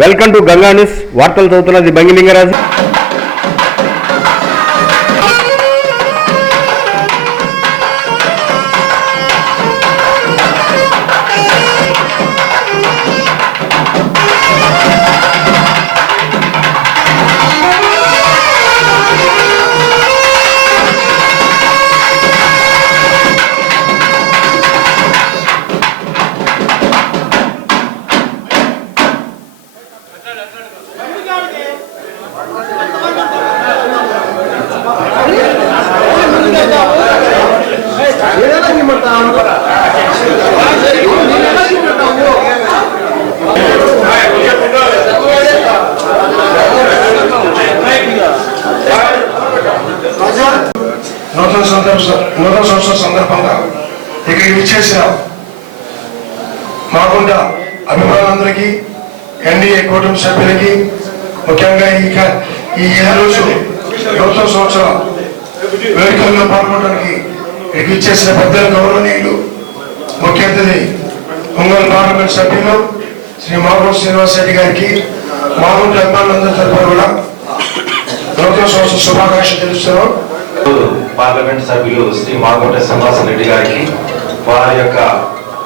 Welcome to Ganga news. వార్తలు చదువుతున్నది బంగిలింగరాజు. నూతన సంవత్సరం సందర్భంగా ఇక్కడికి విచ్చేసిన మాగుంట అభిమానులందరికీ, ఎన్డీఏ కూటమి సభ్యులకి, ముఖ్యంగా ఈ రోజు నూతన సంవత్సర వేడుకల్లో పాల్గొనడానికి ఇక్కడికి విచ్చేసిన పెద్దల గౌరవనీయులు, ముఖ్య అతిథి ఒంగోలు పార్లమెంట్ సభ్యులు శ్రీ మాగుంట శ్రీనివాస్ రెడ్డి గారికి, మాగుంట అభిమానులందరి తరఫున కూడా నూతన సంవత్సర శుభాకాంక్షలు తెలుస్తున్నాం. పార్లమెంట్ సభ్యులు శ్రీ మాగుంట శ్రీనివాస్ రెడ్డి గారికి వారి యొక్క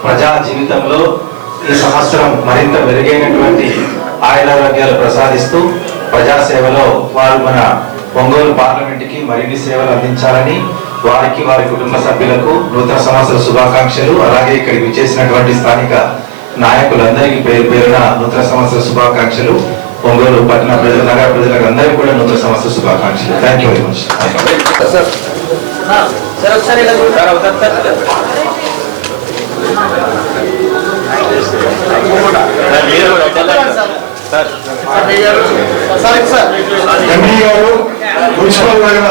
ప్రజా జీవితంలో ఈ సంవత్సరం మరింత మెరుగైనటువంటి ఆయురారోగ్యాలు ప్రసాదిస్తూ ప్రజాసేవలో వారు మన ఒంగోలు పార్లమెంట్కి మరిన్ని సేవలు అందించాలని వారికి, వారి కుటుంబ సభ్యులకు నూతన సంవత్సర శుభాకాంక్షలు. అలాగే ఇక్కడికి విచ్చేసినటువంటి స్థానిక నాయకులందరికీ పేరు పేరున నూతన సంవత్సర శుభాకాంక్షలు. ఒంగోలు పట్టణ ప్రజలు, నగర ప్రజలకు అందరికీ కూడా నూతన సంవత్సర శుభాకాంక్షలు. Thank you very much. MP గారు మున్సిపల్ నగర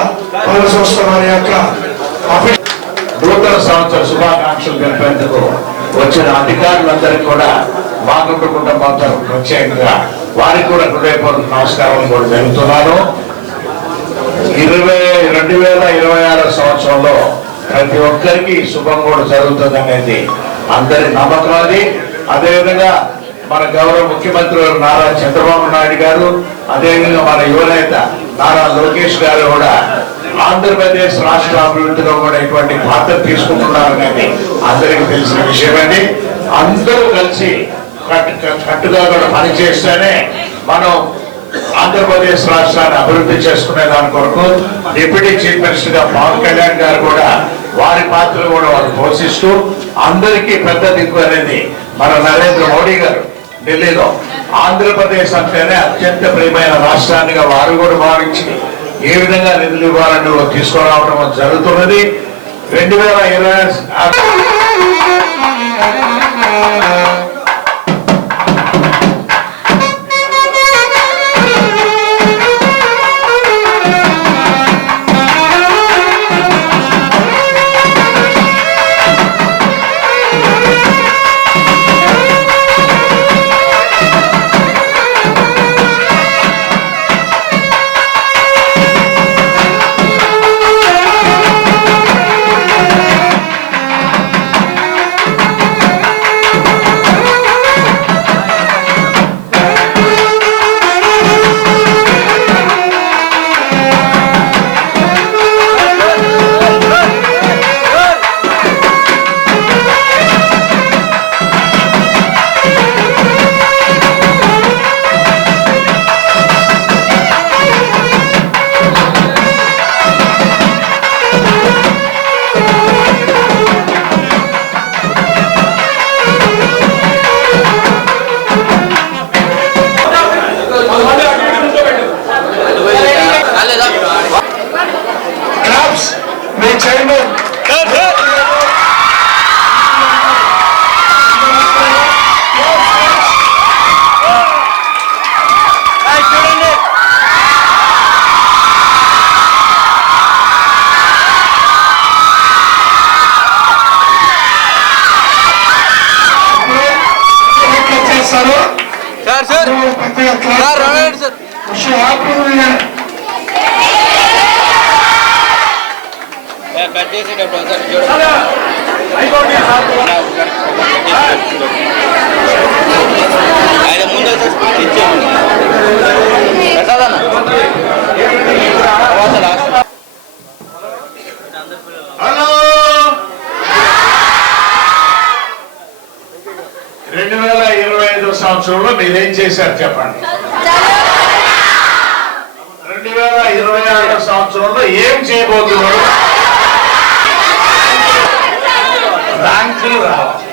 పౌర సంస్థ వారి యొక్క నూతన సంవత్సర శుభాకాంక్షలు తెలిపేందుకు వచ్చిన అధికారులందరికీ కూడా మాగుంట కుటుంబంతో ప్రత్యేకంగా వారికి కూడా హృదయపూర్వక నమస్కారం కూడా జరుగుతున్నాను. 2026 సంవత్సరంలో ప్రతి ఒక్కరికి శుభం కూడా జరుగుతుంది అనేది అందరి నమ్మకం. అది అదేవిధంగా మన గౌరవ ముఖ్యమంత్రి నారా చంద్రబాబు నాయుడు గారు, అదేవిధంగా మన యువనేత నారా లోకేష్ గారు కూడా ఆంధ్రప్రదేశ్ రాష్ట్ర అభివృద్ధిలో కూడా ఇటువంటి పాత్ర తీసుకుంటున్నారనేది అందరికీ తెలిసిన విషయమని, అందరూ కలిసి కట్టుగా కూడా పనిచేస్తేనే మనం ఆంధ్రప్రదేశ్ రాష్ట్రాన్ని అభివృద్ధి చేసుకునే దాని కొరకు డిప్యూటీ చీఫ్ మినిస్టర్ గా పవన్ కళ్యాణ్ గారు కూడా వారి పాత్ర కూడా వారు పోషిస్తూ అందరికీ పెద్ద దిక్కు అనేది మన నరేంద్ర మోడీ గారు ఢిల్లీలో ఆంధ్రప్రదేశ్ అంటేనే అత్యంత ప్రియమైన రాష్ట్రాన్నిగా వారు కూడా భావించి ఏ విధంగా నిధులు ఇవ్వాలని తీసుకురావడం జరుగుతున్నది. 2020 ఆయన ముందు 2025 సంవత్సరంలో మీరేం చేశారు చెప్పండి. 2026 సంవత్సరంలో ఏం చేయబోతున్నారు? ర్యాంకులు రావాలి.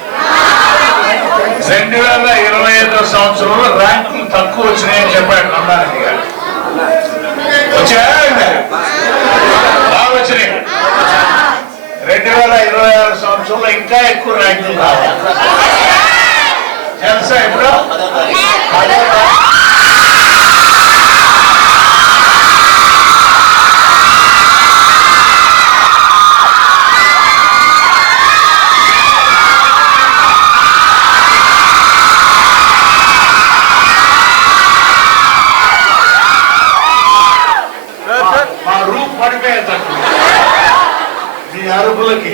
2025 సంవత్సరంలో ర్యాంకులు తక్కువ వచ్చినాయని చెప్పాడు రమణారెడ్డి గారు. వచ్చాయా? బాగా వచ్చినాయి. 2026 సంవత్సరంలో ఇంకా ఎక్కువ ర్యాంకులు రావాలి. తెలుసా ఇప్పుడు? మా రూప్ పడిపోయేది మీ అరుపులకి.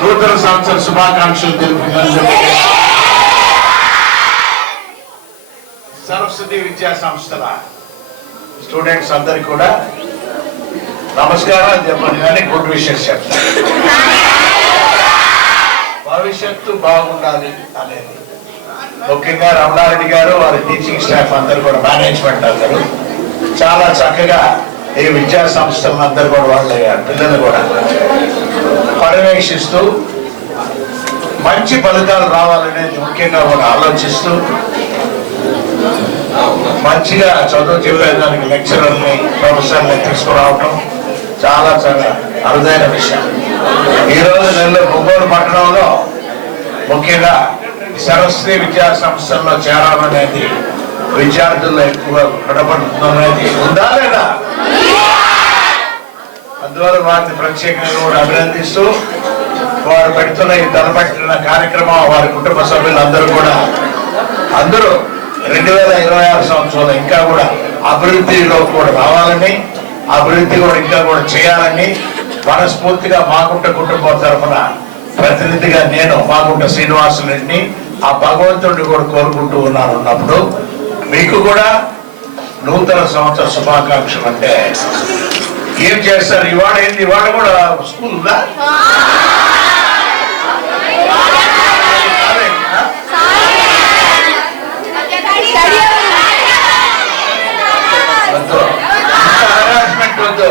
నూతన సంవత్సర శుభాకాంక్షలు తెలుపుతున్నాను. సరస్వతి విద్యా సంస్థల స్టూడెంట్స్ అందరికి కూడా నమస్కారాలు చెప్పండి, కానీ గుడ్ విషెస్ చెప్తాను. భవిష్యత్తు బాగుండాలి అనేది ముఖ్యంగా రమణారెడ్డి గారు వారి టీచింగ్ స్టాఫ్ అందరు కూడా మేనేజ్మెంట్ అందరూ చాలా చక్కగా ఈ విద్యా సంస్థలను అందరూ కూడా వాళ్ళ పిల్లలు కూడా పర్యవేక్షిస్తూ మంచి ఫలితాలు రావాలనేది ముఖ్యంగా కూడా ఆలోచిస్తూ మంచిగా చదువు చెప్పేదానికి లెక్చరర్ని ప్రొఫెసర్ని తీసుకురావటం చాలా చాలా అరుదైన విషయం. ఈరోజు నెల్లూరు ఒంగోలు పట్టణంలో ముఖ్యంగా సరస్వతి విద్యా సంస్థల్లో చేరాలనేది విద్యార్థుల్లో ఎక్కువ కనబడుతుందనేది ఉందా లేదా? అందువల్ల వారిని ప్రత్యేకంగా కూడా అభినందిస్తూ వారు పెడుతున్న ఈ తలపెట్టిన కార్యక్రమం వారి కుటుంబ సభ్యులందరూ కూడా అందరూ 2026 సంవత్సరంలో ఇంకా కూడా అభివృద్ధిలో కూడా రావాలని, అభివృద్ధి కూడా ఇంకా కూడా చేయాలని మనస్ఫూర్తిగా మాగుంట కుటుంబం తరఫున ప్రతినిధిగా నేను మాగుంట శ్రీనివాసులరెడ్డిని ఆ భగవంతుడిని కూడా కోరుకుంటూ ఉన్నాను. ఉన్నప్పుడు మీకు కూడా నూతన సంవత్సర శుభాకాంక్షలు. అంటే ఏం చేస్తారు? ఇవాళ ఏంటి? ఇవాళ కూడా స్కూల్ ఉందా? హరాస్మెంట్ వద్దు,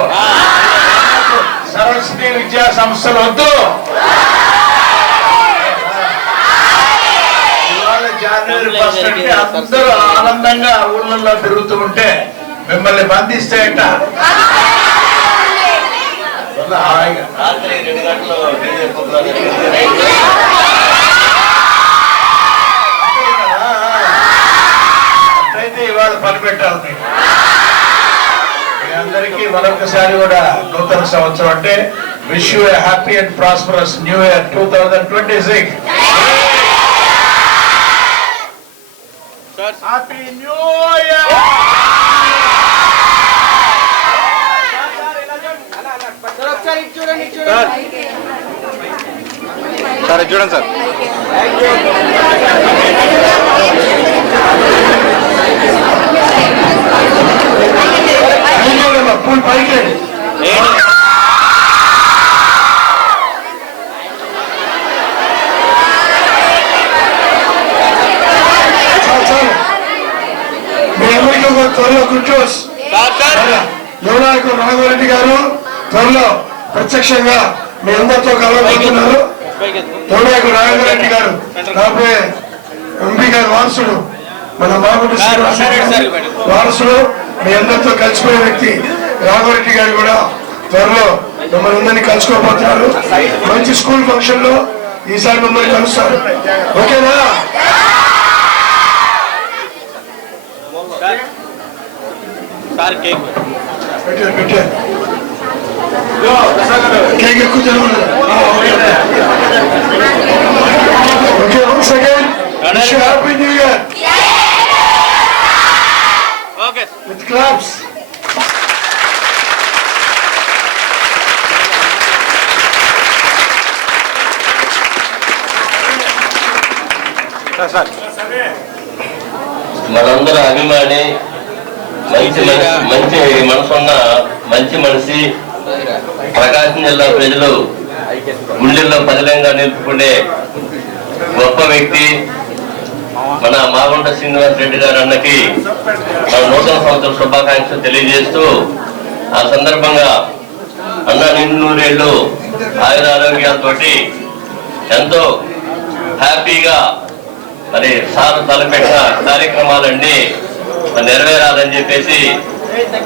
సరస్వతి విద్యా సంస్థలు వద్దు. ఇవాళ జనవరి 1 అంటే అందరూ ఆనందంగా ఊళ్ళల్లో తిరుగుతూ ఉంటే మిమ్మల్ని బంధిస్తే ఎట్ట? అయితే ఇవాళ పని పెట్టాలి మీకు. మీ అందరికీ మరొకసారి కూడా నూతన సంవత్సరం అంటే wish you A happy and prosperous new year 2026. Happy new year. Sir చూడండి సార్. పూల్ పైకి మీ అందరికీ త్వరలో కూర్చోస్ యువనాయకుడు రాఘవరెడ్డి గారు త్వరలో ప్రత్యక్షంగా మీ అందరితో కలవబోతున్నారు. యువనాయకుడు రాఘవరెడ్డి గారు రాబోయే ఎంపీ గారి వారసుడు, మన మాగుంట శ్రీనివాస వారసుడు, మీ అందరితో కలిసిపోయే వ్యక్తి రాఘవరెడ్డి గారు కూడా త్వరలో మిమ్మల్ని అందరినీ కలుసుకోబోతున్నారు. మంచి స్కూల్ ఫంక్షన్ లో ఈసారి మిమ్మల్ని కలుస్తారు. ఓకేనా? పెట్టే కేక్ ఎక్కువ జరుగుతుంది. Okay, once again wish you happy new year with claps. మనందరూ అభిమాని, మంచి మనసున్న మంచి మనిషి, ప్రకాశం జిల్లా ప్రజలు గుండెల్లో పదిలంగా నిలుపుకునే గొప్ప వ్యక్తి మన మాగుంట శ్రీనివాస్ రెడ్డి గారు అన్నకి మన నూతన సంవత్సర శుభాకాంక్షలు తెలియజేస్తూ ఆ సందర్భంగా అన్న నిండు నూరేళ్లు ఆయురారోగ్యాలతో ఎంతో హ్యాపీగా మరి సార్ తలపెట్టిన కార్యక్రమాలన్నీ నెరవేరాలని చెప్పేసి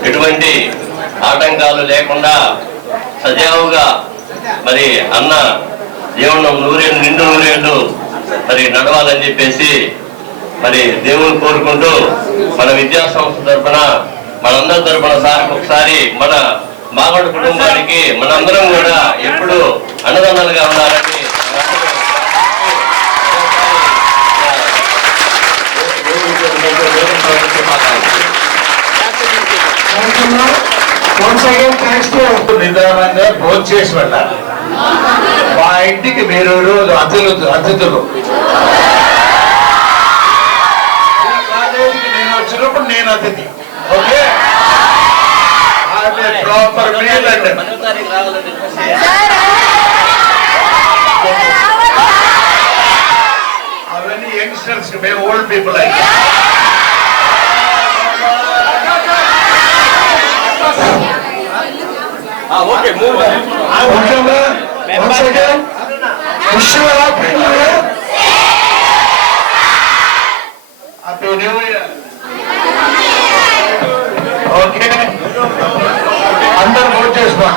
ఎటువంటి ఆటంకాలు లేకుండా సజావుగా మరి అన్న జీవనం నిండు నూరేళ్లు మరి నడవాలని చెప్పేసి మరి దేవుని కోరుకుంటూ మన విద్యా సంస్థ తరఫున మనందరి తరఫున సార్ ఒకసారి మన మాగంట కుటుంబానికి మనందరం కూడా ఎప్పుడు అన్నదండలుగా ఉండాలని నిదానంగా భోజనం చేసి వెళ్ళాలి. మా ఇంటికి మీరు రోజు అతిథులు కాలేజీకి నేను వచ్చినప్పుడు నేను అతిథి. ఓకే, ప్రాపర్ మీల్ అండి. అవన్నీ యంగ్స్టర్స్, మేము ఓల్డ్ పీపుల్ అయితే. ఓకే, అందరు ఓట్ చేసుకో.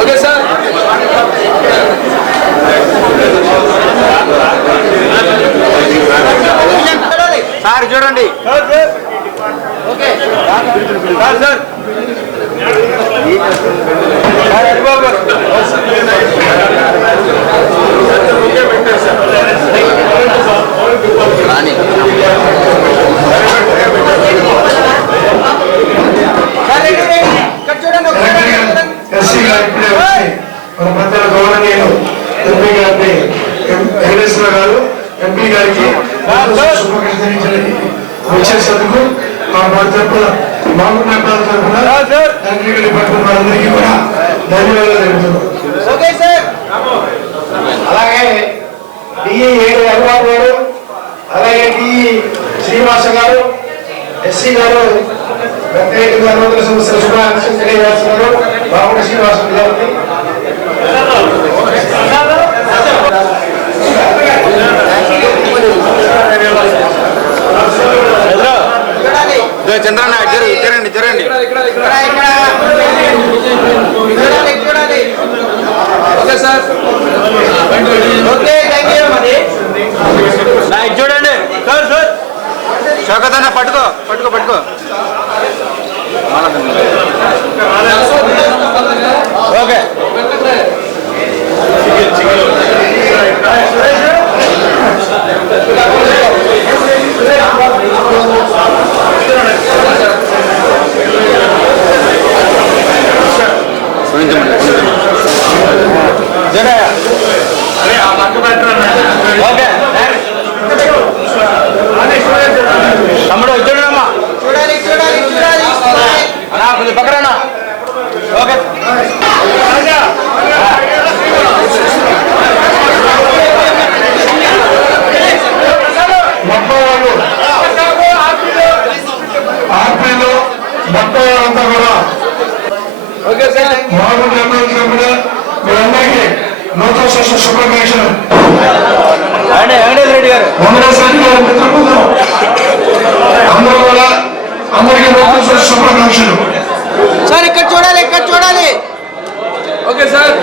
ఓకే సార్, సార్ చూడండి. ఓకే సార్, సార్ హరిబాబు గారు ఎస్సీ గారు ఇప్పుడే వచ్చి మన మధ్యలో గౌరవనీయులు ఎంపీ గారిని వెంకటేశ్వర గారు ఎంపీ గారికి శుభాకాంక్షలు వచ్చేసేందుకు మా తరఫున మామూలు ప్రాంతాల తరఫున తండ్రి డిపార్ట్మెంట్ వారందరికీ కూడా ధన్యవాదాలు తెలుపుతున్నాం. అలాగే డిఈ ఏడు హరిబాబు గారు, అలాగే డిఈ శ్రీనివాస గారు, ఎస్సీ గారు వ్యక్తిగతంగా నూతన సంవత్సర శుభాకాంక్షలు తెలియజేస్తున్నారు. బాగుండ శ్రీనివాస గారికి చంద్రన్న జరండి జరండి. Okay sir, okay thank you. మరి చూడండి సార్, సార్ శోకతన్న పట్టుకో పట్టుకో పట్టుకో. ఓకే తమ్ముడు చూడమ్మా, చూడాలి చూడాలి చూడాలి అన్నా, కొంచెం పక్కన. ఓకే నూతన సంవత్సర శుభాకాంక్షలు. వెంకటేశ్వర రెడ్డి గారు వెంకటేశ్వర రెడ్డి గారి మిత్రులు అందరూ కూడా అందరికీ నూతన సంవత్సర శుభాకాంక్షలు. సార్ ఇక్కడ చూడాలి, ఇక్కడ చూడాలి. Okay sir.